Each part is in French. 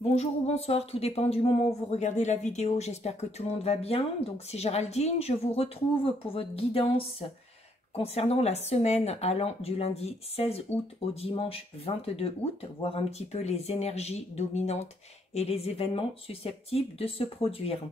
Bonjour ou bonsoir, tout dépend du moment où vous regardez la vidéo. J'espère que tout le monde va bien. Donc c'est Géraldine, je vous retrouve pour votre guidance concernant la semaine allant du lundi 16 août au dimanche 22 août, voir un petit peu les énergies dominantes et les événements susceptibles de se produire.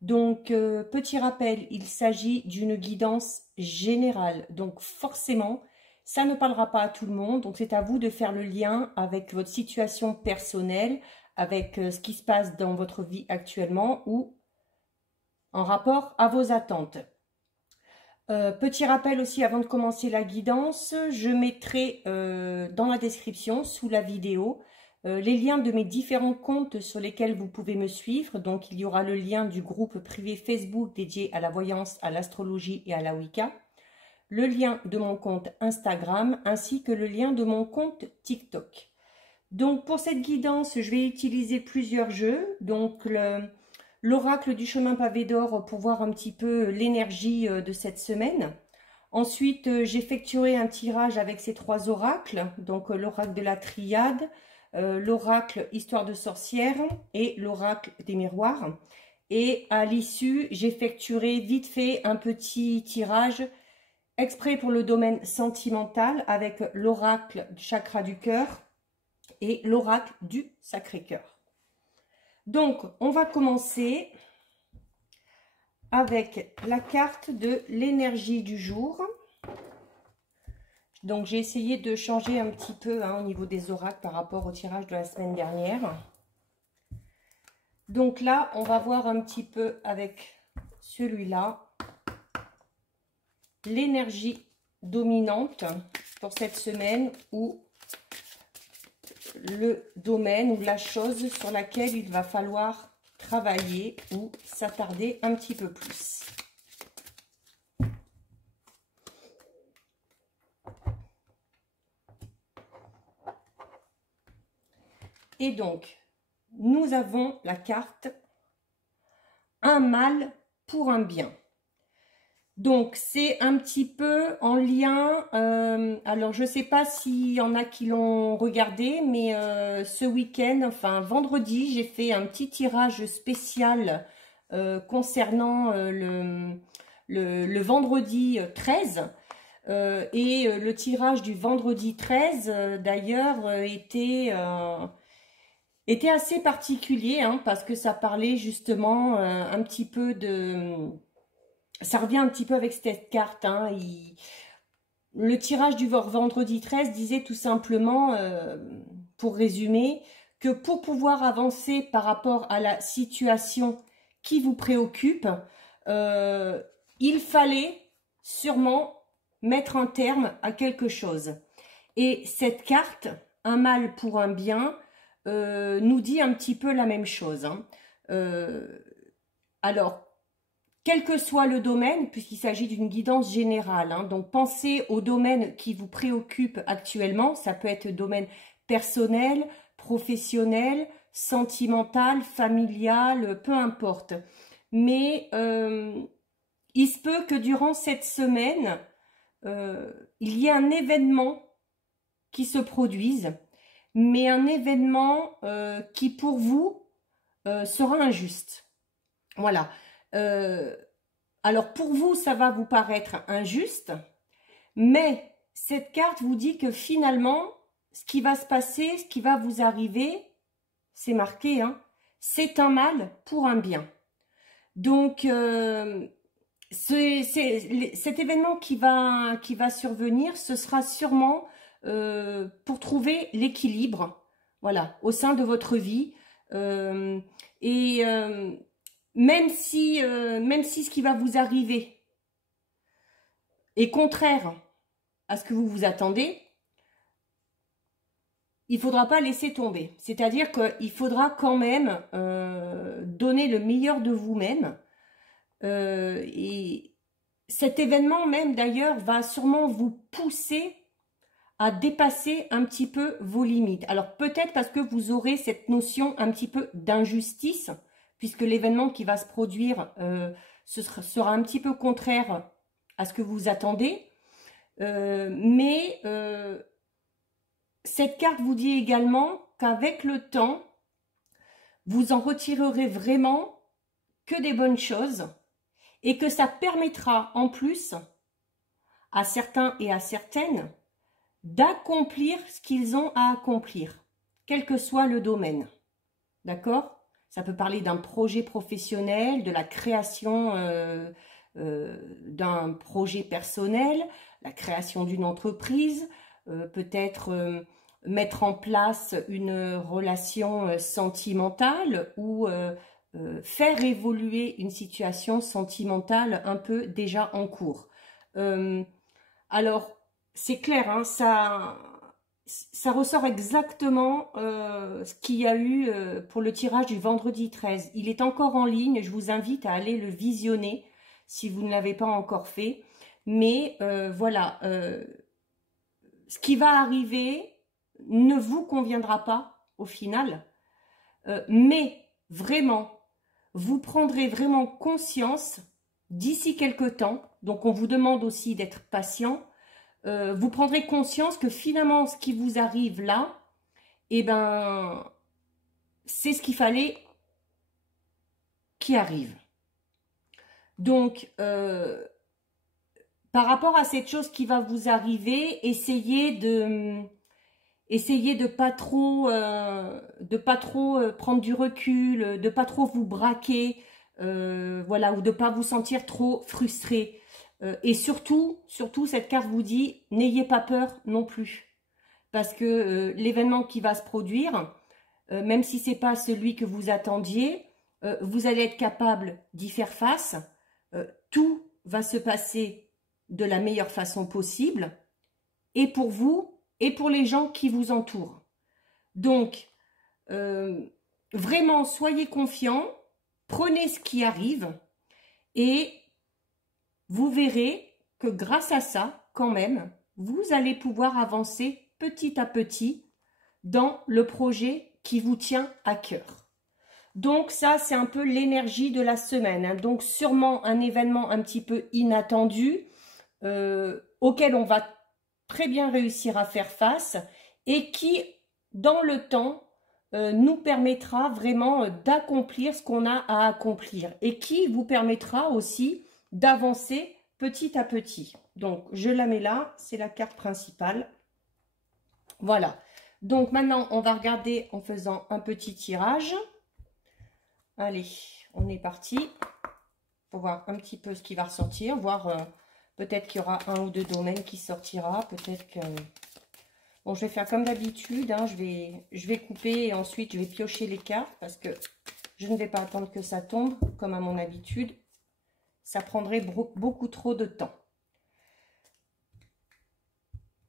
Donc petit rappel, il s'agit d'une guidance générale, donc forcément ça ne parlera pas à tout le monde, donc c'est à vous de faire le lien avec votre situation personnelle, avec ce qui se passe dans votre vie actuellement ou en rapport à vos attentes. Petit rappel aussi avant de commencer la guidance, je mettrai dans la description sous la vidéo les liens de mes différents comptes sur lesquels vous pouvez me suivre. Donc il y aura le lien du groupe privé Facebook dédié à la voyance, à l'astrologie et à la Wicca, le lien de mon compte Instagram ainsi que le lien de mon compte TikTok. Donc pour cette guidance, je vais utiliser plusieurs jeux. Donc l'oracle du chemin pavé d'or pour voir un petit peu l'énergie de cette semaine. Ensuite, j'effectuerai un tirage avec ces trois oracles. Donc l'oracle de la triade, l'oracle histoire de sorcière et l'oracle des miroirs. Et à l'issue, j'effectuerai vite fait un petit tirage exprès pour le domaine sentimental avec l'oracle du chakra du cœur et l'oracle du Sacré-Cœur. Donc, on va commencer avec la carte de l'énergie du jour. Donc, j'ai essayé de changer un petit peu au niveau des oracles par rapport au tirage de la semaine dernière. Donc là, on va voir un petit peu avec celui-là l'énergie dominante pour cette semaine ou le domaine ou la chose sur laquelle il va falloir travailler ou s'attarder un petit peu plus. Et donc, nous avons la carte un mal pour un bien. Donc, c'est un petit peu en lien, alors je ne sais pas s'il y en a qui l'ont regardé, mais ce week-end, enfin vendredi, j'ai fait un petit tirage spécial concernant le vendredi 13. Et le tirage du vendredi 13, d'ailleurs, était assez particulier, parce que ça parlait justement un petit peu de... Ça revient un petit peu avec cette carte. Le tirage du vendredi 13 disait tout simplement, pour résumer, que pour pouvoir avancer par rapport à la situation qui vous préoccupe, il fallait sûrement mettre un terme à quelque chose. Et cette carte, un mal pour un bien, nous dit un petit peu la même chose. Alors, quel que soit le domaine, puisqu'il s'agit d'une guidance générale, donc pensez au domaine qui vous préoccupe actuellement. Ça peut être domaine personnel, professionnel, sentimental, familial, peu importe. Mais il se peut que durant cette semaine, il y ait un événement qui se produise, mais un événement qui pour vous sera injuste. Voilà. Alors pour vous, ça va vous paraître injuste, mais cette carte vous dit que finalement, ce qui va se passer, ce qui va vous arriver, c'est marqué, c'est un mal pour un bien. Donc, cet événement qui va survenir, ce sera sûrement pour trouver l'équilibre, voilà, au sein de votre vie. Même si ce qui va vous arriver est contraire à ce que vous vous attendez, il ne faudra pas laisser tomber. C'est-à-dire qu'il faudra quand même donner le meilleur de vous-même. Et cet événement même d'ailleurs va sûrement vous pousser à dépasser un petit peu vos limites. Alors peut-être parce que vous aurez cette notion un petit peu d'injustice, puisque l'événement qui va se produire sera un petit peu contraire à ce que vous attendez. Mais cette carte vous dit également qu'avec le temps, vous en retirerez vraiment que des bonnes choses et que ça permettra en plus à certains et à certaines d'accomplir ce qu'ils ont à accomplir, quel que soit le domaine. D'accord? Ça peut parler d'un projet professionnel, de la création d'un projet personnel, la création d'une entreprise, peut-être mettre en place une relation sentimentale ou faire évoluer une situation sentimentale un peu déjà en cours. Alors, c'est clair, hein, ça ressort exactement ce qu'il y a eu pour le tirage du vendredi 13. Il est encore en ligne, je vous invite à aller le visionner si vous ne l'avez pas encore fait. Mais voilà, ce qui va arriver ne vous conviendra pas au final, mais vraiment, vous prendrez vraiment conscience d'ici quelque temps, donc on vous demande aussi d'être patient, vous prendrez conscience que finalement ce qui vous arrive là, eh ben, c'est ce qu'il fallait qui arrive. Donc, par rapport à cette chose qui va vous arriver, essayez de pas trop prendre du recul, de pas trop vous braquer, voilà, ou de pas vous sentir trop frustré. Et surtout, cette carte vous dit, n'ayez pas peur non plus. Parce que l'événement qui va se produire, même si ce n'est pas celui que vous attendiez, vous allez être capable d'y faire face. Tout va se passer de la meilleure façon possible, et pour vous, et pour les gens qui vous entourent. Donc, vraiment, soyez confiants, prenez ce qui arrive, et vous verrez que grâce à ça, quand même, vous allez pouvoir avancer petit à petit dans le projet qui vous tient à cœur. Donc ça, c'est un peu l'énergie de la semaine, hein. Donc sûrement un événement un petit peu inattendu, auquel on va très bien réussir à faire face et qui, dans le temps, nous permettra vraiment d'accomplir ce qu'on a à accomplir et qui vous permettra aussi d'avancer petit à petit. Donc, je la mets là, c'est la carte principale. Voilà. Donc, maintenant, on va regarder en faisant un petit tirage. Allez, on est parti pour voir un petit peu ce qui va ressortir, voir peut-être qu'il y aura un ou deux domaines qui sortira, peut-être que... Bon, je vais faire comme d'habitude, hein, je vais couper et ensuite je vais piocher les cartes parce que je ne vais pas attendre que ça tombe, comme à mon habitude. Ça prendrait beaucoup trop de temps.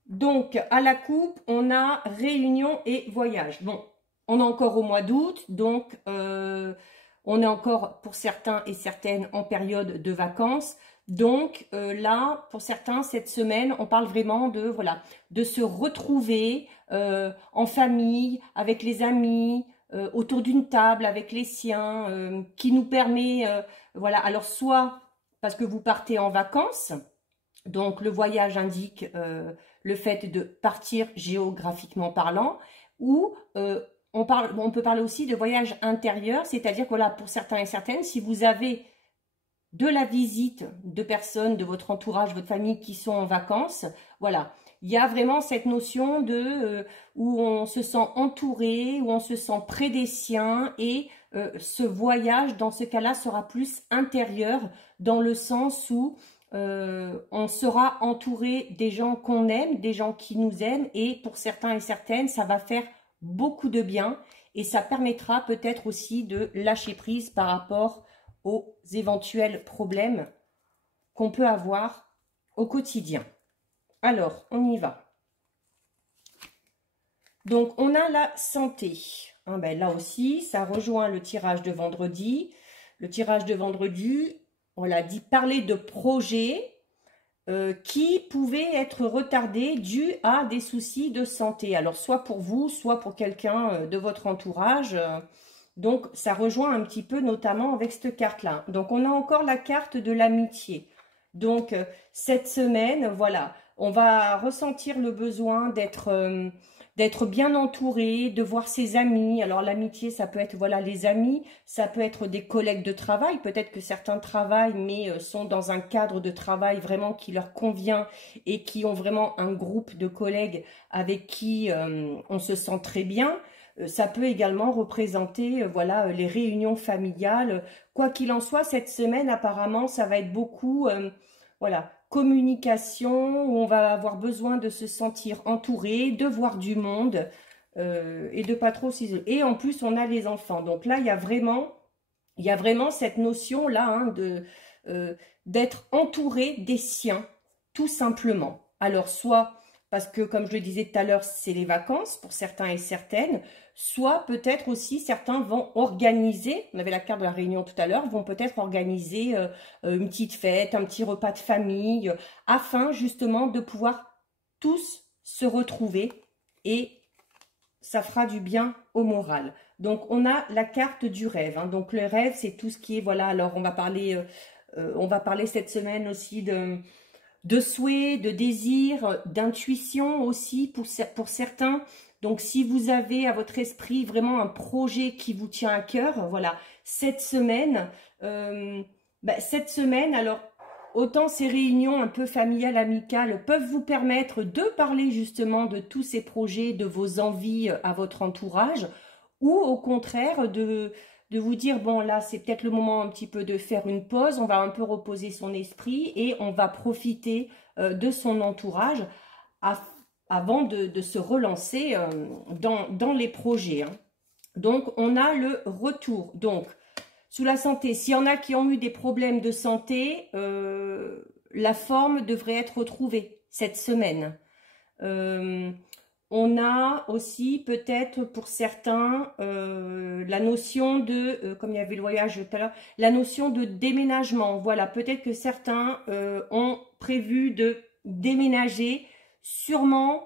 Donc, à la coupe, on a réunion et voyage. Bon, on est encore au mois d'août, donc on est encore pour certains et certaines en période de vacances. Donc là, pour certains, cette semaine, on parle vraiment de, voilà, de se retrouver en famille, avec les amis, autour d'une table, avec les siens, qui nous permet, voilà, alors soit parce que vous partez en vacances, donc le voyage indique le fait de partir géographiquement parlant, ou on peut parler aussi de voyage intérieur, c'est-à-dire que voilà, pour certains et certaines, si vous avez de la visite de personnes de votre entourage, votre famille qui sont en vacances, voilà, il y a vraiment cette notion de où on se sent entouré, où on se sent près des siens, et ce voyage dans ce cas-là sera plus intérieur, dans le sens où on sera entouré des gens qu'on aime, des gens qui nous aiment, et pour certains et certaines, ça va faire beaucoup de bien et ça permettra peut-être aussi de lâcher prise par rapport aux éventuels problèmes qu'on peut avoir au quotidien. Alors, on y va. Donc, on a la santé. Hein, ben, là aussi, ça rejoint le tirage de vendredi. Le tirage de vendredi, on l'a dit, parler de projets qui pouvaient être retardés dû à des soucis de santé. Alors, soit pour vous, soit pour quelqu'un de votre entourage. Donc, ça rejoint un petit peu notamment avec cette carte-là. Donc, on a encore la carte de l'amitié. Donc, cette semaine, voilà, on va ressentir le besoin d'être d'être bien entouré, de voir ses amis. Alors l'amitié, ça peut être voilà les amis, ça peut être des collègues de travail. Peut-être que certains travaillent, mais sont dans un cadre de travail vraiment qui leur convient et qui ont vraiment un groupe de collègues avec qui on se sent très bien. Ça peut également représenter voilà les réunions familiales. Quoi qu'il en soit, cette semaine apparemment, ça va être beaucoup voilà communication, où on va avoir besoin de se sentir entouré, de voir du monde et de pas trop s'isoler. Et en plus, on a les enfants. Donc là, il y a vraiment cette notion-là hein, d'être entouré des siens, tout simplement. Alors, soit parce que, comme je le disais tout à l'heure, c'est les vacances pour certains et certaines, soit peut-être aussi certains vont organiser, on avait la carte de la réunion tout à l'heure, vont peut-être organiser une petite fête, un petit repas de famille, afin justement de pouvoir tous se retrouver et ça fera du bien au moral. Donc, on a la carte du rêve. Hein. Donc, le rêve, c'est tout ce qui est, voilà, alors on va parler cette semaine aussi de souhait, de désir, d'intuition aussi pour certains. Donc, si vous avez à votre esprit vraiment un projet qui vous tient à cœur, voilà, cette semaine, alors, autant ces réunions un peu familiales, amicales peuvent vous permettre de parler justement de tous ces projets, de vos envies à votre entourage, ou au contraire de vous dire, bon là c'est peut-être le moment un petit peu de faire une pause, on va un peu reposer son esprit et on va profiter de son entourage avant de se relancer dans les projets. Hein. Donc on a le retour. Donc sous la santé, s'il y en a qui ont eu des problèmes de santé, la forme devrait être retrouvée cette semaine. On a aussi peut-être pour certains la notion de, comme il y avait le voyage tout à l'heure, la notion de déménagement. Voilà, peut-être que certains ont prévu de déménager, sûrement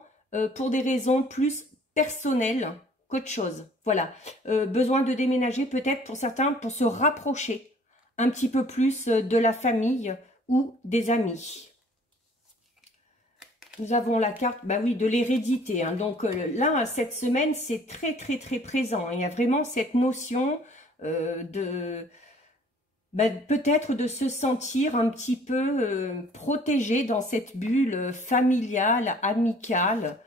pour des raisons plus personnelles qu'autre chose. Voilà, besoin de déménager peut-être pour certains pour se rapprocher un petit peu plus de la famille ou des amis. Nous avons la carte, bah oui, de l'hérédité. Hein. Donc là, cette semaine, c'est très, très, très présent. Il y a vraiment cette notion peut-être de se sentir un petit peu protégé dans cette bulle familiale, amicale.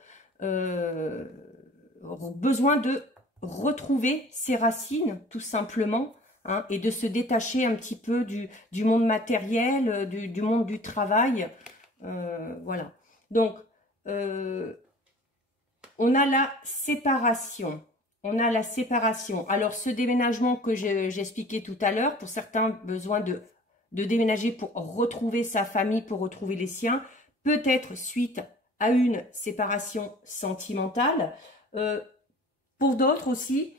Besoin de retrouver ses racines, tout simplement. Hein, et de se détacher un petit peu du monde matériel, du monde du travail. Voilà. Donc, on a la séparation. On a la séparation. Alors, ce déménagement que j'expliquais tout à l'heure, pour certains, besoin de déménager pour retrouver sa famille, pour retrouver les siens, peut-être suite à une séparation sentimentale. Pour d'autres aussi,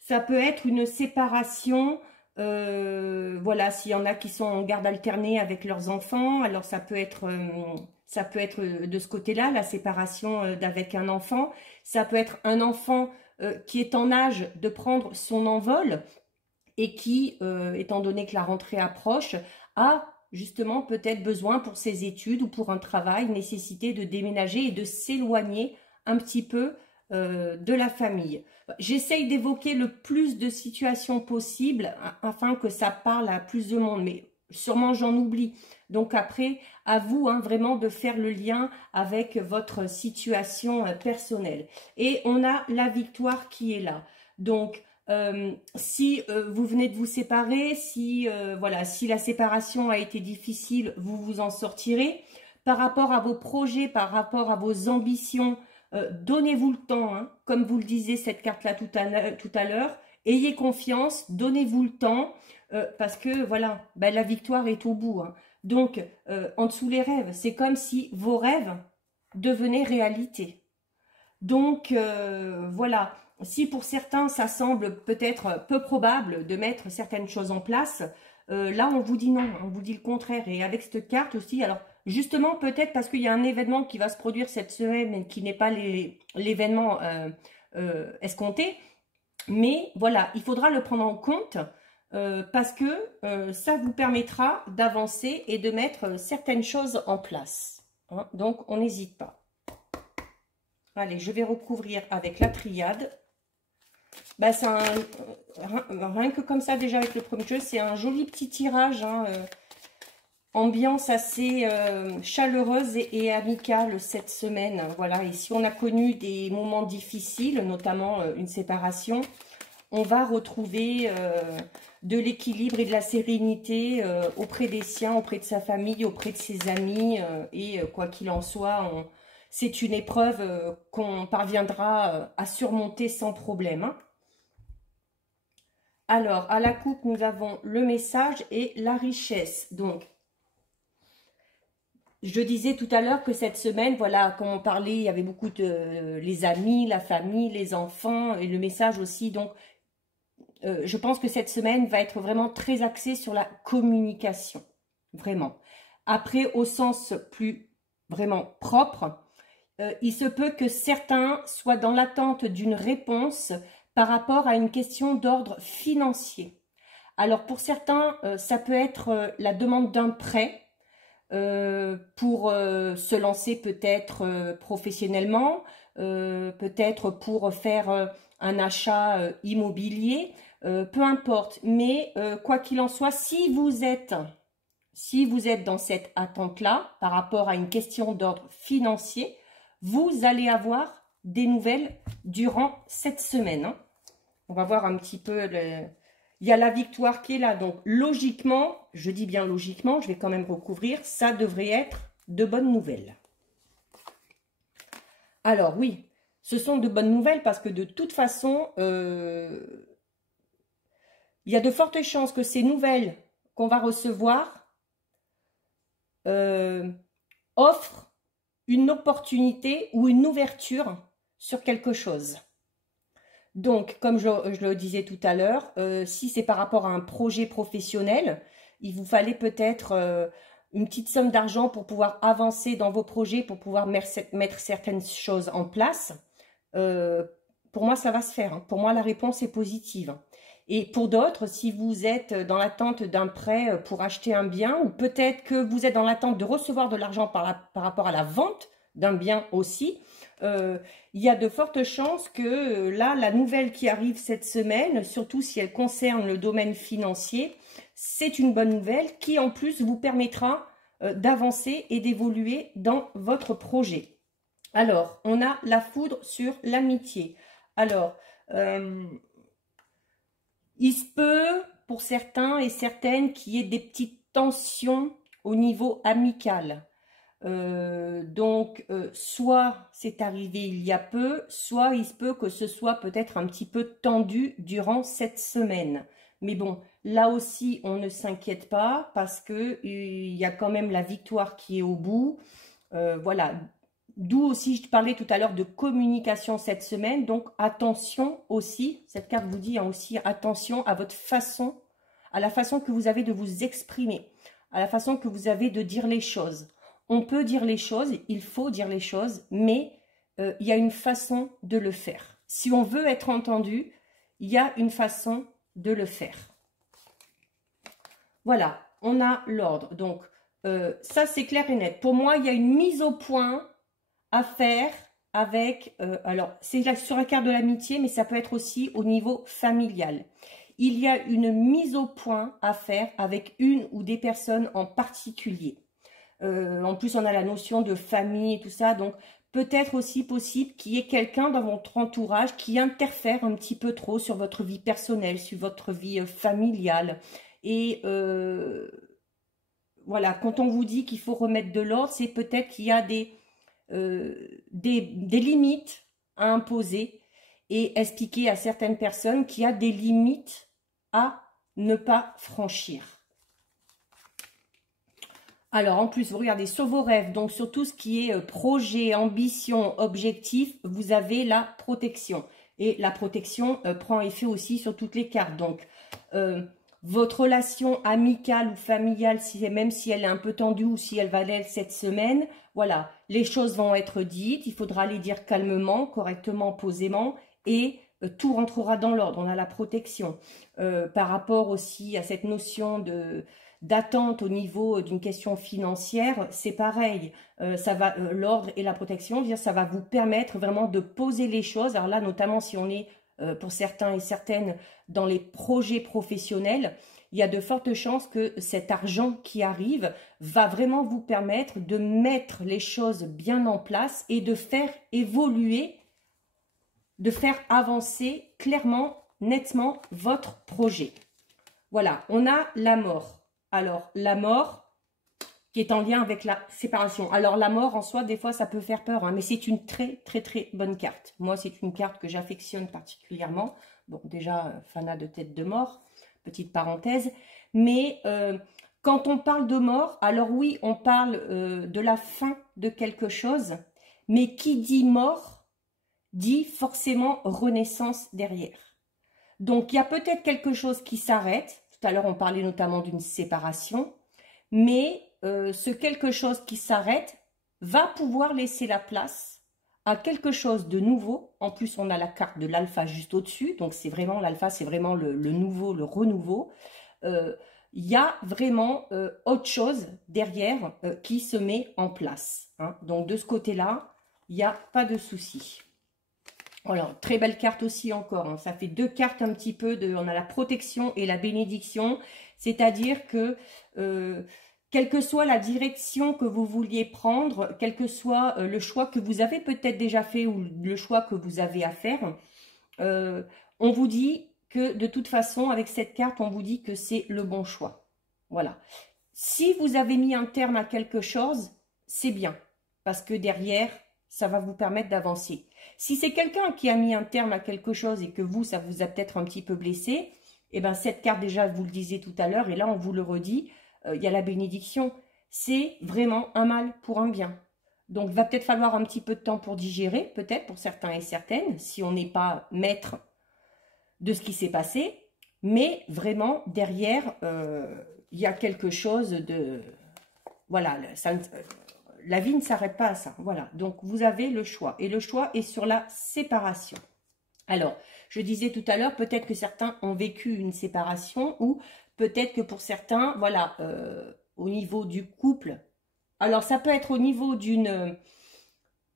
ça peut être une séparation, voilà, s'il y en a qui sont en garde alternée avec leurs enfants, alors ça peut être de ce côté-là, la séparation d'avec un enfant. Ça peut être un enfant qui est en âge de prendre son envol et qui, étant donné que la rentrée approche, a justement peut-être besoin pour ses études ou pour un travail, nécessité de déménager et de s'éloigner un petit peu de la famille. J'essaye d'évoquer le plus de situations possibles afin que ça parle à plus de monde, mais sûrement j'en oublie. Donc après, à vous hein, vraiment de faire le lien avec votre situation personnelle. Et on a la victoire qui est là. Donc, si vous venez de vous séparer, si la séparation a été difficile, vous vous en sortirez. Par rapport à vos projets, par rapport à vos ambitions, donnez-vous le temps, hein, comme vous le disiez cette carte-là tout à l'heure. Ayez confiance, donnez-vous le temps, parce que voilà, la victoire est au bout. Hein. Donc, en dessous les rêves, c'est comme si vos rêves devenaient réalité. Donc, voilà, si pour certains, ça semble peut-être peu probable de mettre certaines choses en place, là, on vous dit non, on vous dit le contraire. Et avec cette carte aussi, alors, justement, peut-être parce qu'il y a un événement qui va se produire cette semaine, mais qui n'est pas l'événement escompté, mais voilà, il faudra le prendre en compte parce que ça vous permettra d'avancer et de mettre certaines choses en place. Hein, donc, on n'hésite pas. Allez, je vais recouvrir avec la triade. Bah, c'est rien que comme ça, déjà avec le premier jeu, c'est un joli petit tirage, hein, ambiance assez chaleureuse et amicale cette semaine. Voilà, et si on a connu des moments difficiles, notamment une séparation, on va retrouver de l'équilibre et de la sérénité auprès des siens, auprès de sa famille, auprès de ses amis. Et quoi qu'il en soit, c'est une épreuve qu'on parviendra à surmonter sans problème, hein. Alors, à la coupe, nous avons le message et la richesse. Donc, je disais tout à l'heure que cette semaine, voilà, quand on parlait, il y avait beaucoup de les amis, la famille, les enfants et le message aussi. Donc, je pense que cette semaine va être vraiment très axée sur la communication, vraiment. Après, au sens plus vraiment propre, il se peut que certains soient dans l'attente d'une réponse par rapport à une question d'ordre financier. Alors, pour certains, ça peut être la demande d'un prêt pour se lancer peut-être professionnellement, peut-être pour faire un achat immobilier, peu importe. Mais quoi qu'il en soit, si vous êtes dans cette attente-là par rapport à une question d'ordre financier, vous allez avoir des nouvelles durant cette semaine, hein. On va voir un petit peu il y a la victoire qui est là. Donc, logiquement, je dis bien logiquement, je vais quand même recouvrir, ça devrait être de bonnes nouvelles. Alors, oui, ce sont de bonnes nouvelles parce que de toute façon, il y a de fortes chances que ces nouvelles qu'on va recevoir offrent une opportunité ou une ouverture sur quelque chose. Donc, comme je le disais tout à l'heure, si c'est par rapport à un projet professionnel, il vous fallait peut-être une petite somme d'argent pour pouvoir avancer dans vos projets, pour pouvoir mettre certaines choses en place. Pour moi, ça va se faire, hein. Pour moi, la réponse est positive. Et pour d'autres, si vous êtes dans l'attente d'un prêt pour acheter un bien, ou peut-être que vous êtes dans l'attente de recevoir de l'argent par rapport à la vente d'un bien aussi, il y a de fortes chances que là, la nouvelle qui arrive cette semaine, surtout si elle concerne le domaine financier, c'est une bonne nouvelle qui en plus vous permettra d'avancer et d'évoluer dans votre projet. Alors, on a la foudre sur l'amitié. Alors, il se peut pour certains et certaines qu'il y ait des petites tensions au niveau amical. Soit c'est arrivé il y a peu, soit il se peut que ce soit peut-être un petit peu tendu durant cette semaine. Mais bon, là aussi, on ne s'inquiète pas parce que il y a quand même la victoire qui est au bout. Voilà. D'où aussi, je parlais tout à l'heure de communication cette semaine. Donc, attention aussi, cette carte vous dit aussi attention à votre façon, à la façon que vous avez de vous exprimer, à la façon que vous avez de dire les choses. On peut dire les choses, il faut dire les choses, mais il y a une façon de le faire. Si on veut être entendu, il y a une façon de le faire. Voilà, on a l'ordre. Donc, ça, c'est clair et net. Pour moi, il y a une mise au point à faire avec, alors c'est sur la carte de l'amitié, mais ça peut être aussi au niveau familial. Il y a une mise au point à faire avec une ou des personnes en particulier. En plus, on a la notion de famille et tout ça, donc peut-être aussi possible qu'il y ait quelqu'un dans votre entourage qui interfère un petit peu trop sur votre vie personnelle, sur votre vie familiale. Et voilà, quand on vous dit qu'il faut remettre de l'ordre, c'est peut-être qu'il y a des limites à imposer et expliquer à certaines personnes qu'il y a des limites à ne pas franchir. Alors, en plus, vous regardez sur vos rêves, donc sur tout ce qui est projet, ambition, objectif, vous avez la protection. Et la protection prend effet aussi sur toutes les cartes. Donc, votre relation amicale ou familiale, même si elle est un peu tendue ou si elle va l'être cette semaine, voilà, les choses vont être dites, il faudra les dire calmement, correctement, posément, et tout rentrera dans l'ordre, on a la protection. Par rapport aussi à cette notion d'attente au niveau d'une question financière, c'est pareil. L'ordre et la protection, ça va vous permettre vraiment de poser les choses. Alors là, notamment si on est pour certains et certaines dans les projets professionnels, il y a de fortes chances que cet argent qui arrive va vraiment vous permettre de mettre les choses bien en place et de faire évoluer, de faire avancer clairement, nettement votre projet. Voilà, on a la mort. Alors, la mort qui est en lien avec la séparation. Alors, la mort en soi, des fois, ça peut faire peur, hein, mais c'est une très, très, très bonne carte. Moi, c'est une carte que j'affectionne particulièrement. Bon, déjà, fanat de tête de mort, petite parenthèse. Mais quand on parle de mort, alors oui, on parle de la fin de quelque chose, mais qui dit mort, dit forcément renaissance derrière. Donc, il y a peut-être quelque chose qui s'arrête. Tout à l'heure, on parlait notamment d'une séparation. Mais ce quelque chose qui s'arrête va pouvoir laisser la place à quelque chose de nouveau. En plus, on a la carte de l'alpha juste au-dessus. Donc, c'est vraiment l'alpha, c'est vraiment le nouveau, le renouveau. Il y a vraiment autre chose derrière qui se met en place. Hein. Donc, de ce côté-là, il n'y a pas de souci. Alors, très belle carte aussi encore. Hein. Ça fait deux cartes un petit peu de... On a la protection et la bénédiction. C'est-à-dire que, quelle que soit la direction que vous vouliez prendre, quel que soit le choix que vous avez peut-être déjà fait ou le choix que vous avez à faire, on vous dit que de toute façon, avec cette carte, on vous dit que c'est le bon choix. Voilà. Si vous avez mis un terme à quelque chose, c'est bien. Parce que derrière, ça va vous permettre d'avancer. Si c'est quelqu'un qui a mis un terme à quelque chose et que vous, ça vous a peut-être un petit peu blessé, eh bien cette carte déjà, vous le disiez tout à l'heure, et là on vous le redit, il y a la bénédiction. C'est vraiment un mal pour un bien. Donc il va peut-être falloir un petit peu de temps pour digérer, peut-être pour certains et certaines, si on n'est pas maître de ce qui s'est passé. Mais vraiment, derrière, il y a quelque chose de... Voilà, la vie ne s'arrête pas à ça. Voilà, donc vous avez le choix. Et le choix est sur la séparation. Alors, je disais tout à l'heure, peut-être que certains ont vécu une séparation ou peut-être que pour certains, voilà, au niveau du couple. Alors, ça peut être au niveau d'une...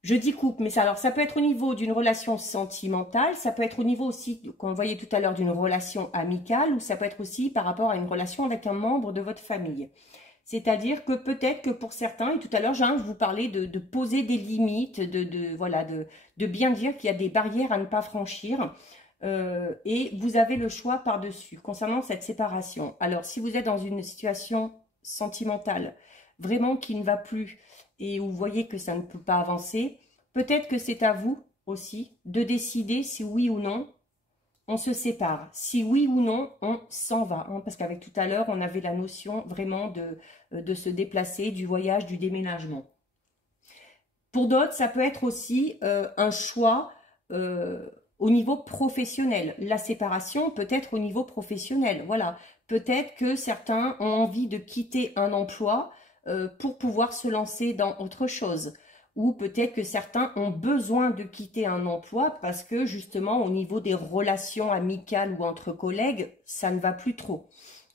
Je dis couple, mais ça peut être au niveau d'une relation sentimentale, ça peut être au niveau aussi, qu'on voyait tout à l'heure, d'une relation amicale, ou ça peut être aussi par rapport à une relation avec un membre de votre famille. C'est-à-dire que peut-être que pour certains, et tout à l'heure, je vous parlais de poser des limites, voilà, de bien dire qu'il y a des barrières à ne pas franchir, et vous avez le choix par-dessus concernant cette séparation. Alors, si vous êtes dans une situation sentimentale, vraiment qui ne va plus, et vous voyez que ça ne peut pas avancer, peut-être que c'est à vous aussi de décider si oui ou non, on se sépare. Si oui ou non, on s'en va. Hein, parce qu'avec tout à l'heure, on avait la notion vraiment de se déplacer, du voyage, du déménagement. Pour d'autres, ça peut être aussi un choix au niveau professionnel. La séparation peut être au niveau professionnel. Voilà. Peut-être que certains ont envie de quitter un emploi pour pouvoir se lancer dans autre chose. Ou peut-être que certains ont besoin de quitter un emploi parce que justement au niveau des relations amicales ou entre collègues, ça ne va plus trop.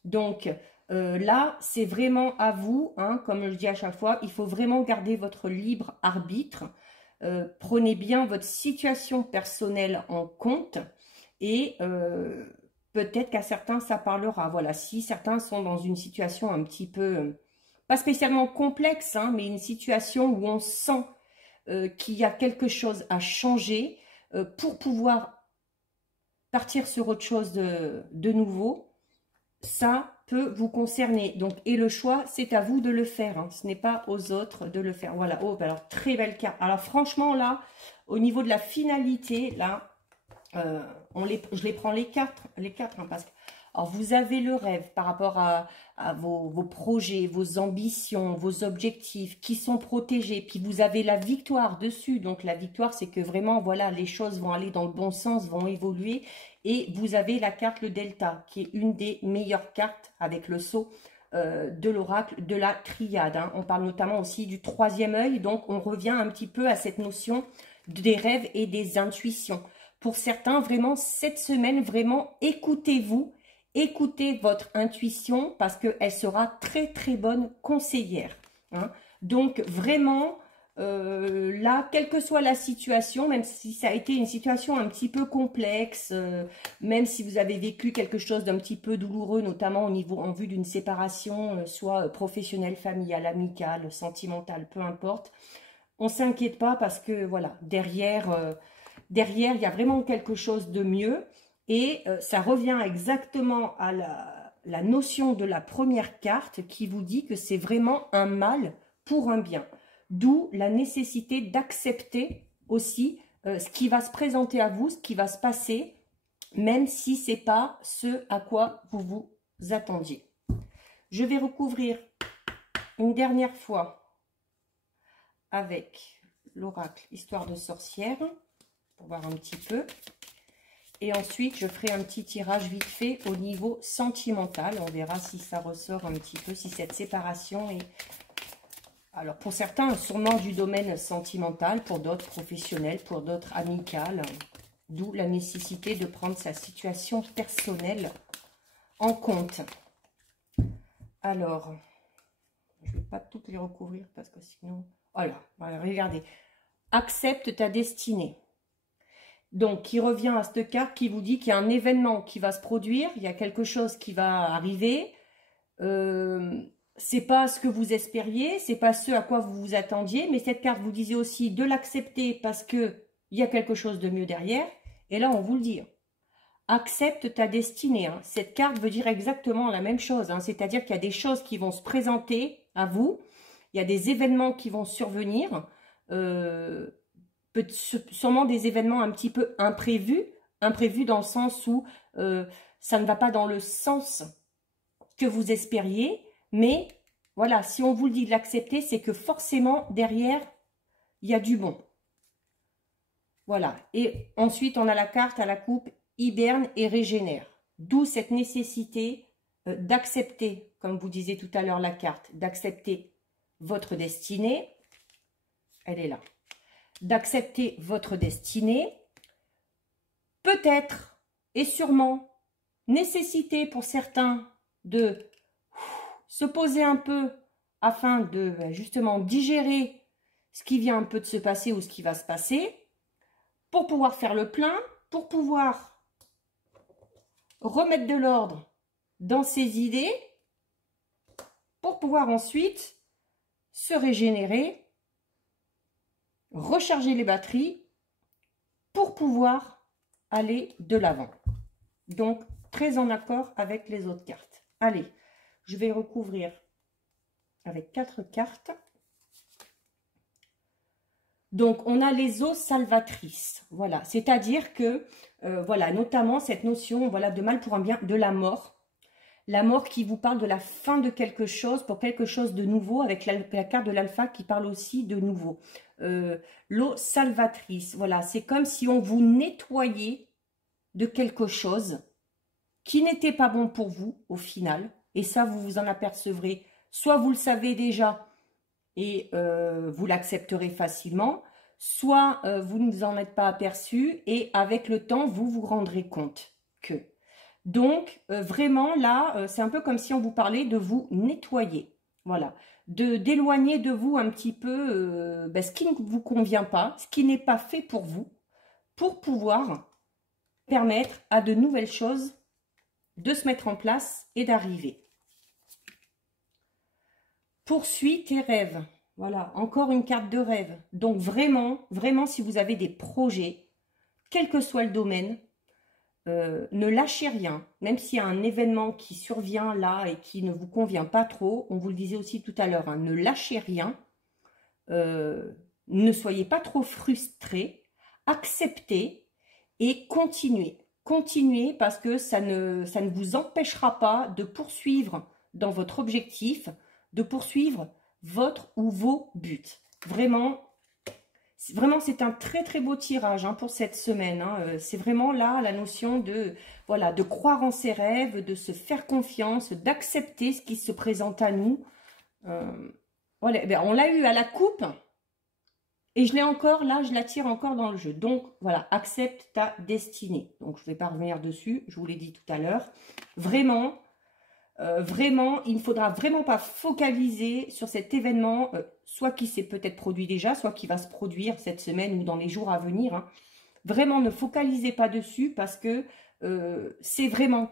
Donc là, c'est vraiment à vous, hein, comme je dis à chaque fois, il faut vraiment garder votre libre arbitre. Prenez bien votre situation personnelle en compte et peut-être qu'à certains, ça parlera. Voilà, si certains sont dans une situation un petit peu... pas spécialement complexe, hein, mais une situation où on sent qu'il y a quelque chose à changer pour pouvoir partir sur autre chose de nouveau, ça peut vous concerner. Donc, et le choix, c'est à vous de le faire. Hein, ce n'est pas aux autres de le faire. Voilà. Oh, alors, très belle carte. Alors, franchement, là, au niveau de la finalité, là, je les prends les quatre hein, parce que... Alors, vous avez le rêve par rapport à vos projets, vos ambitions, vos objectifs qui sont protégés. Puis, vous avez la victoire dessus. Donc, la victoire, c'est que vraiment, voilà, les choses vont aller dans le bon sens, vont évoluer. Et vous avez la carte, le Delta, qui est une des meilleures cartes avec le sceau de l'oracle de la triade. Hein. On parle notamment aussi du troisième œil. Donc, on revient un petit peu à cette notion des rêves et des intuitions. Pour certains, vraiment, cette semaine, vraiment, écoutez-vous. Écoutez votre intuition parce qu'elle sera très très bonne conseillère. Hein. Donc vraiment, là, quelle que soit la situation, même si ça a été une situation un petit peu complexe, même si vous avez vécu quelque chose d'un petit peu douloureux, notamment en vue d'une séparation, soit professionnelle, familiale, amicale, sentimentale, peu importe, on ne s'inquiète pas parce que voilà, derrière, il y a vraiment quelque chose de mieux. Et ça revient exactement à la notion de la première carte qui vous dit que c'est vraiment un mal pour un bien. D'où la nécessité d'accepter aussi ce qui va se présenter à vous, ce qui va se passer, même si ce n'est pas ce à quoi vous vous attendiez. Je vais recouvrir une dernière fois avec l'oracle Histoire de sorcière, pour voir un petit peu. Et ensuite, je ferai un petit tirage vite fait au niveau sentimental. On verra si ça ressort un petit peu, si cette séparation est... Alors, pour certains, sûrement du domaine sentimental, pour d'autres professionnels, pour d'autres amicales. D'où la nécessité de prendre sa situation personnelle en compte. Alors, je ne vais pas toutes les recouvrir parce que sinon... Voilà, regardez. Accepte ta destinée. Donc, qui revient à cette carte qui vous dit qu'il y a un événement qui va se produire, il y a quelque chose qui va arriver. C'est pas ce que vous espériez, c'est pas ce à quoi vous vous attendiez, mais cette carte vous disait aussi de l'accepter parce que il y a quelque chose de mieux derrière. Et là, on vous le dit. Accepte ta destinée. Hein. Cette carte veut dire exactement la même chose. Hein. C'est-à-dire qu'il y a des choses qui vont se présenter à vous. Il y a des événements qui vont survenir. Sûrement des événements un petit peu imprévus dans le sens où ça ne va pas dans le sens que vous espériez, mais voilà, si on vous le dit de l'accepter, c'est que forcément derrière, il y a du bon. Voilà, et ensuite on a la carte à la coupe, hiberne et régénère, d'où cette nécessité d'accepter, comme vous disiez tout à l'heure la carte, d'accepter votre destinée, elle est là. D'accepter votre destinée, peut-être et sûrement nécessité pour certains de se poser un peu afin de justement digérer ce qui vient un peu de se passer ou ce qui va se passer, pour pouvoir faire le plein, pour pouvoir remettre de l'ordre dans ses idées, pour pouvoir ensuite se régénérer, recharger les batteries pour pouvoir aller de l'avant. Donc, très en accord avec les autres cartes. Allez, je vais recouvrir avec 4 cartes. Donc, on a les eaux salvatrices. Voilà, c'est-à-dire que, voilà, notamment cette notion, voilà, de mal pour un bien, de la mort. La mort qui vous parle de la fin de quelque chose pour quelque chose de nouveau, avec la carte de l'alpha qui parle aussi de nouveau. L'eau salvatrice, voilà, c'est comme si on vous nettoyait de quelque chose qui n'était pas bon pour vous au final. Et ça, vous vous en apercevrez. Soit vous le savez déjà et vous l'accepterez facilement, soit vous ne vous en êtes pas aperçu et avec le temps, vous vous rendrez compte que... Donc, vraiment, là, c'est un peu comme si on vous parlait de vous nettoyer. Voilà. D'éloigner de vous un petit peu ce qui ne vous convient pas, ce qui n'est pas fait pour vous, pour pouvoir permettre à de nouvelles choses de se mettre en place et d'arriver. Poursuis tes rêves. Voilà, encore une carte de rêve. Donc, vraiment, vraiment, si vous avez des projets, quel que soit le domaine, ne lâchez rien, même s'il y a un événement qui survient là et qui ne vous convient pas trop, on vous le disait aussi tout à l'heure, hein, ne lâchez rien, ne soyez pas trop frustrés, acceptez et continuez. Continuez parce que ça ne vous empêchera pas de poursuivre dans votre objectif, de poursuivre votre ou vos buts. Vraiment, c'est un très très beau tirage hein, pour cette semaine. Hein. C'est vraiment là la notion de, voilà, de croire en ses rêves, de se faire confiance, d'accepter ce qui se présente à nous. Voilà, ben, on l'a eu à la coupe Et je l'ai encore, là, je la tire encore dans le jeu. Donc, voilà, accepte ta destinée. Donc, je ne vais pas revenir dessus, je vous l'ai dit tout à l'heure. Vraiment, vraiment, il ne faudra vraiment pas focaliser sur cet événement, soit qui s'est peut-être produit déjà, soit qui va se produire cette semaine ou dans les jours à venir. Hein. Vraiment, ne focalisez pas dessus parce que c'est vraiment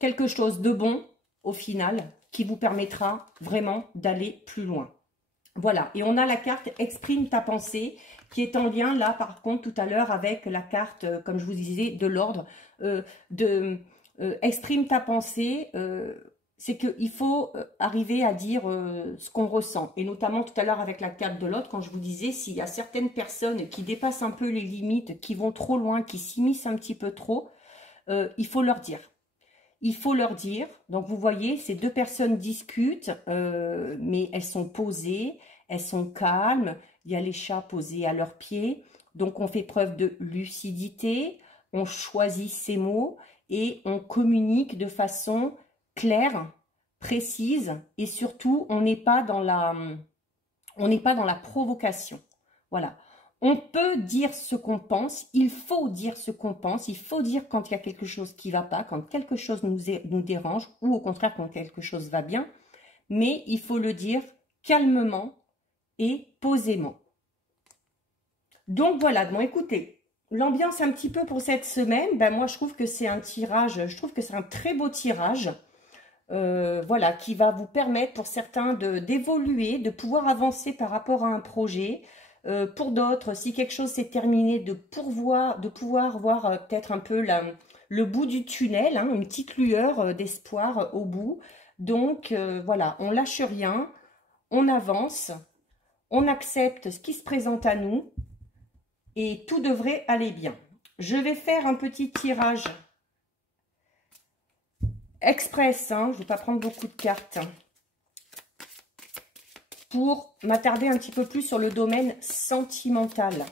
quelque chose de bon, au final, qui vous permettra vraiment d'aller plus loin. Voilà, et on a la carte « Exprime ta pensée » qui est en lien, là, par contre, tout à l'heure, avec la carte, comme je vous disais, de l'ordre. Exprime ta pensée, c'est qu'il faut arriver à dire ce qu'on ressent. Et notamment, tout à l'heure, avec la carte de l'autre, quand je vous disais, s'il y a certaines personnes qui dépassent un peu les limites, qui vont trop loin, qui s'immiscent un petit peu trop, il faut leur dire. Il faut leur dire, donc vous voyez, ces deux personnes discutent, mais elles sont posées, elles sont calmes, il y a les chats posés à leurs pieds, donc on fait preuve de lucidité, on choisit ses mots et on communique de façon claire, précise et surtout on n'est pas dans la provocation. Voilà. On peut dire ce qu'on pense, il faut dire ce qu'on pense, il faut dire quand il y a quelque chose qui ne va pas, quand quelque chose nous dérange, ou au contraire quand quelque chose va bien, mais il faut le dire calmement et posément. Donc voilà, bon écoutez, l'ambiance un petit peu pour cette semaine, ben moi je trouve que c'est un tirage, je trouve que c'est un très beau tirage, voilà, qui va vous permettre pour certains d'évoluer, de pouvoir avancer par rapport à un projet. Pour d'autres, si quelque chose s'est terminé, de pouvoir voir peut-être un peu le bout du tunnel, hein, une petite lueur d'espoir au bout. Donc voilà, on lâche rien, on avance, on accepte ce qui se présente à nous et tout devrait aller bien. Je vais faire un petit tirage express, hein, je ne vais pas prendre beaucoup de cartes, pour m'attarder un petit peu plus sur le domaine sentimental.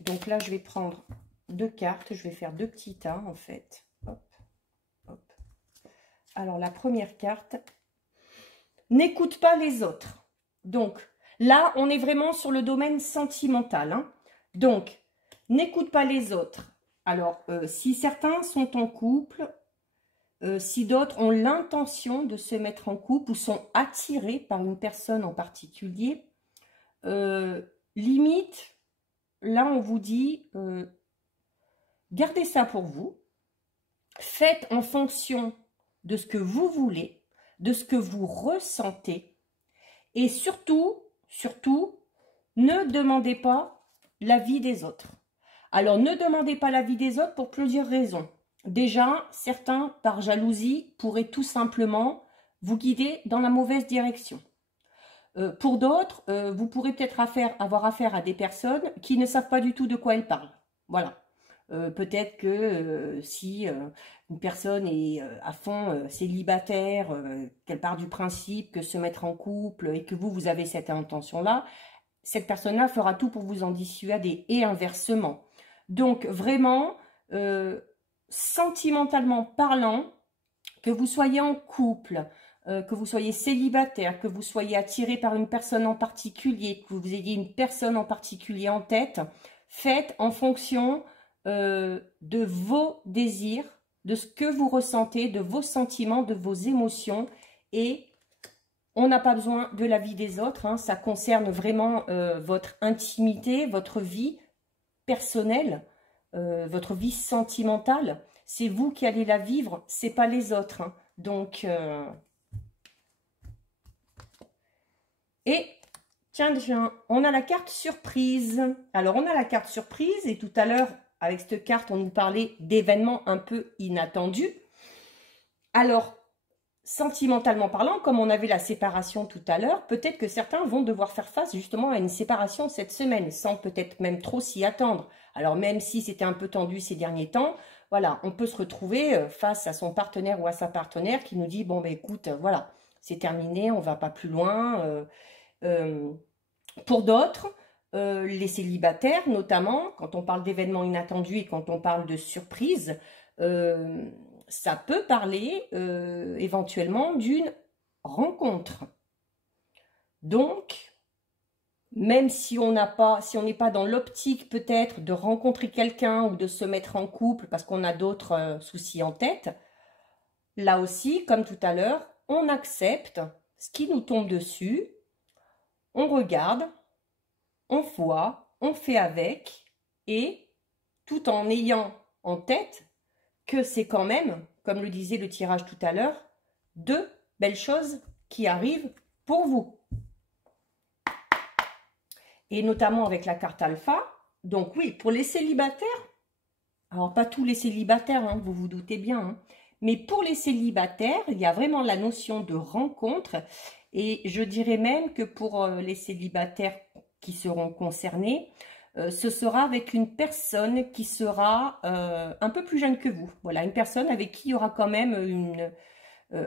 Donc là, je vais prendre deux cartes, je vais faire deux petits tas en fait. Hop, hop. Alors la première carte, n'écoute pas les autres. Donc là, on est vraiment sur le domaine sentimental. Hein. Donc, n'écoute pas les autres. Alors, si certains sont en couple, si d'autres ont l'intention de se mettre en couple ou sont attirés par une personne en particulier, limite, là on vous dit, gardez ça pour vous, faites en fonction de ce que vous voulez, de ce que vous ressentez et surtout, ne demandez pas l'avis des autres. Alors ne demandez pas l'avis des autres pour plusieurs raisons. Déjà, certains, par jalousie, pourraient tout simplement vous guider dans la mauvaise direction. Pour d'autres, vous pourrez peut-être avoir affaire à des personnes qui ne savent pas du tout de quoi elles parlent. Voilà. Peut-être que si une personne est à fond célibataire, qu'elle part du principe que se mettre en couple et que vous avez cette intention-là, cette personne-là fera tout pour vous en dissuader et inversement. Donc vraiment, sentimentalement parlant, que vous soyez en couple, que vous soyez célibataire, que vous soyez attiré par une personne en particulier, que vous ayez une personne en particulier en tête, faites en fonction de vos désirs, de ce que vous ressentez, de vos sentiments, de vos émotions. Et on n'a pas besoin de l'avis des autres, hein, ça concerne vraiment votre intimité, votre vie personnelle, votre vie sentimentale. C'est vous qui allez la vivre, c'est pas les autres. Hein. Donc, et tiens, on a la carte surprise. Alors, on a la carte surprise et tout à l'heure, avec cette carte, on nous parlait d'événements un peu inattendus. Alors, sentimentalement parlant, comme on avait la séparation tout à l'heure, peut-être que certains vont devoir faire face justement à une séparation cette semaine, sans peut-être même trop s'y attendre. Alors, même si c'était un peu tendu ces derniers temps, voilà, on peut se retrouver face à son partenaire ou à sa partenaire qui nous dit, bon, ben écoute, voilà, c'est terminé, on va pas plus loin. Pour d'autres, les célibataires notamment, quand on parle d'événements inattendus et quand on parle de surprise, ça peut parler éventuellement d'une rencontre. Donc, même si on n'a pas, si on n'est pas dans l'optique peut-être de rencontrer quelqu'un ou de se mettre en couple parce qu'on a d'autres soucis en tête, là aussi, comme tout à l'heure, on accepte ce qui nous tombe dessus, on regarde, on voit, on fait avec, et tout en ayant en tête que c'est quand même, comme le disait le tirage tout à l'heure, deux belles choses qui arrivent pour vous. Et notamment avec la carte alpha. Donc oui, pour les célibataires, alors pas tous les célibataires, hein, vous vous doutez bien, hein, mais pour les célibataires, il y a vraiment la notion de rencontre. Et je dirais même que pour les célibataires qui seront concernés, ce sera avec une personne qui sera un peu plus jeune que vous. Voilà, une personne avec qui il y aura quand même une...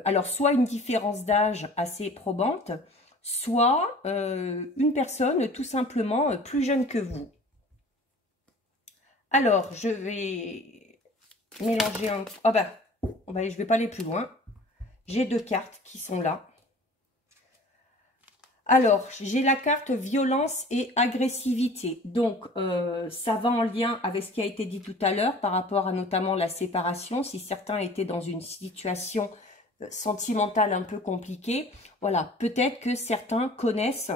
alors, soit une différence d'âge assez probante, soit une personne tout simplement plus jeune que vous. Alors, je vais mélanger un... Ah bah, je ne vais pas aller plus loin. J'ai deux cartes qui sont là. Alors, j'ai la carte violence et agressivité. Donc, ça va en lien avec ce qui a été dit tout à l'heure par rapport à notamment la séparation. Si certains étaient dans une situation sentimentale un peu compliquée, voilà, peut-être que certains connaissent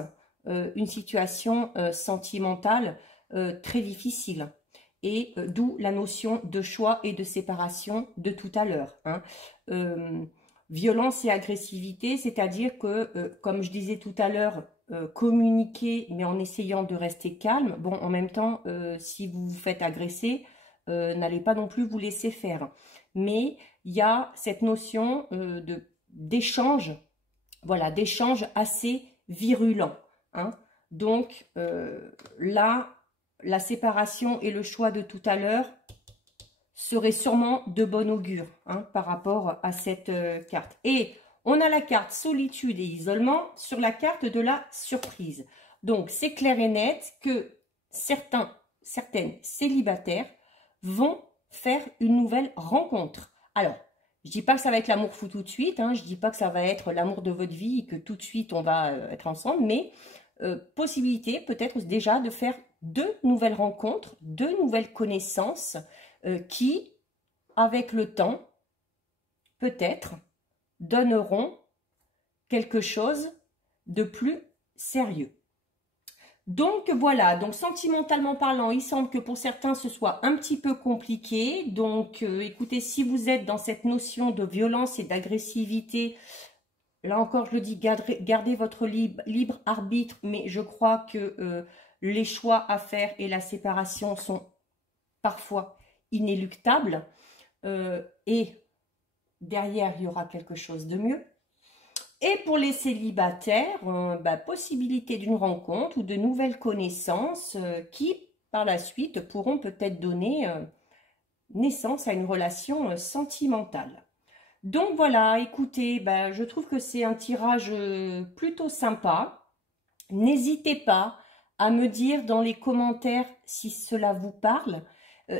une situation sentimentale très difficile. Et d'où la notion de choix et de séparation de tout à l'heure, hein. Violence et agressivité, c'est-à-dire que, comme je disais tout à l'heure, communiquer, mais en essayant de rester calme. Bon, en même temps, si vous vous faites agresser, n'allez pas non plus vous laisser faire. Mais il y a cette notion d'échange, voilà, d'échange assez virulent, hein. Donc, là, la séparation et le choix de tout à l'heure serait sûrement de bon augure, hein, par rapport à cette carte. Et on a la carte solitude et isolement sur la carte de la surprise. Donc, c'est clair et net que certaines célibataires vont faire une nouvelle rencontre. Alors, je dis pas que ça va être l'amour fou tout de suite, hein, je dis pas que ça va être l'amour de votre vie et que tout de suite on va être ensemble, mais possibilité peut-être déjà de faire deux nouvelles rencontres, deux nouvelles connaissances qui, avec le temps, peut-être, donneront quelque chose de plus sérieux. Donc voilà, donc sentimentalement parlant, il semble que pour certains ce soit un petit peu compliqué. Donc écoutez, si vous êtes dans cette notion de violence et d'agressivité, là encore je le dis, gardez votre libre arbitre, mais je crois que les choix à faire et la séparation sont parfois inéluctables. Et derrière, il y aura quelque chose de mieux. Et pour les célibataires, possibilité d'une rencontre ou de nouvelles connaissances qui, par la suite, pourront peut-être donner naissance à une relation sentimentale. Donc voilà, écoutez, je trouve que c'est un tirage plutôt sympa. N'hésitez pas à me dire dans les commentaires si cela vous parle.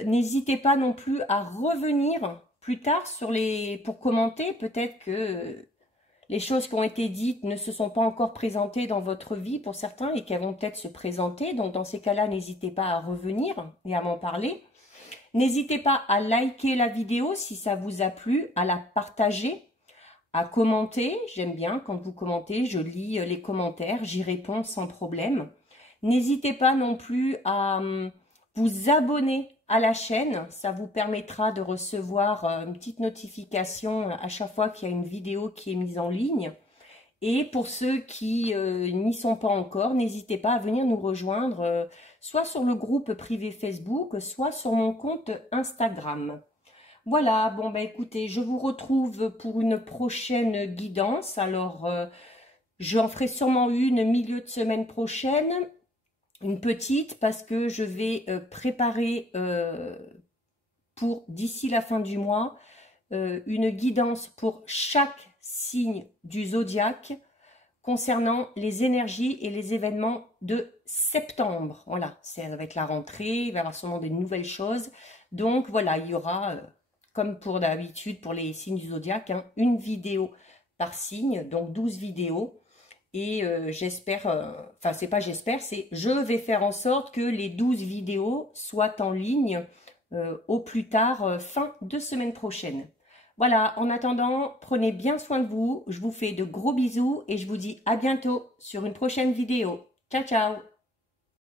N'hésitez pas non plus à revenir plus tard pour commenter. Peut-être que les choses qui ont été dites ne se sont pas encore présentées dans votre vie pour certains et qu'elles vont peut-être se présenter. Donc dans ces cas-là, n'hésitez pas à revenir et à m'en parler. N'hésitez pas à liker la vidéo si ça vous a plu, à la partager, à commenter. J'aime bien quand vous commentez, je lis les commentaires, j'y réponds sans problème. N'hésitez pas non plus à vous abonner à la chaîne, ça vous permettra de recevoir une petite notification à chaque fois qu'il y a une vidéo qui est mise en ligne. Et pour ceux qui n'y sont pas encore, n'hésitez pas à venir nous rejoindre soit sur le groupe privé Facebook, soit sur mon compte Instagram. Voilà, bon écoutez, je vous retrouve pour une prochaine guidance. Alors, j'en ferai sûrement une milieu de semaine prochaine. Une petite parce que je vais préparer pour d'ici la fin du mois une guidance pour chaque signe du zodiaque concernant les énergies et les événements de septembre. Voilà, ça va être la rentrée, il va y avoir sûrement des nouvelles choses. Donc voilà, il y aura, comme pour d'habitude pour les signes du zodiaque, hein, une vidéo par signe, donc 12 vidéos. Et j'espère, enfin c'est pas j'espère, c'est je vais faire en sorte que les 12 vidéos soient en ligne au plus tard fin de semaine prochaine. Voilà, en attendant, prenez bien soin de vous, je vous fais de gros bisous et je vous dis à bientôt sur une prochaine vidéo. Ciao ciao!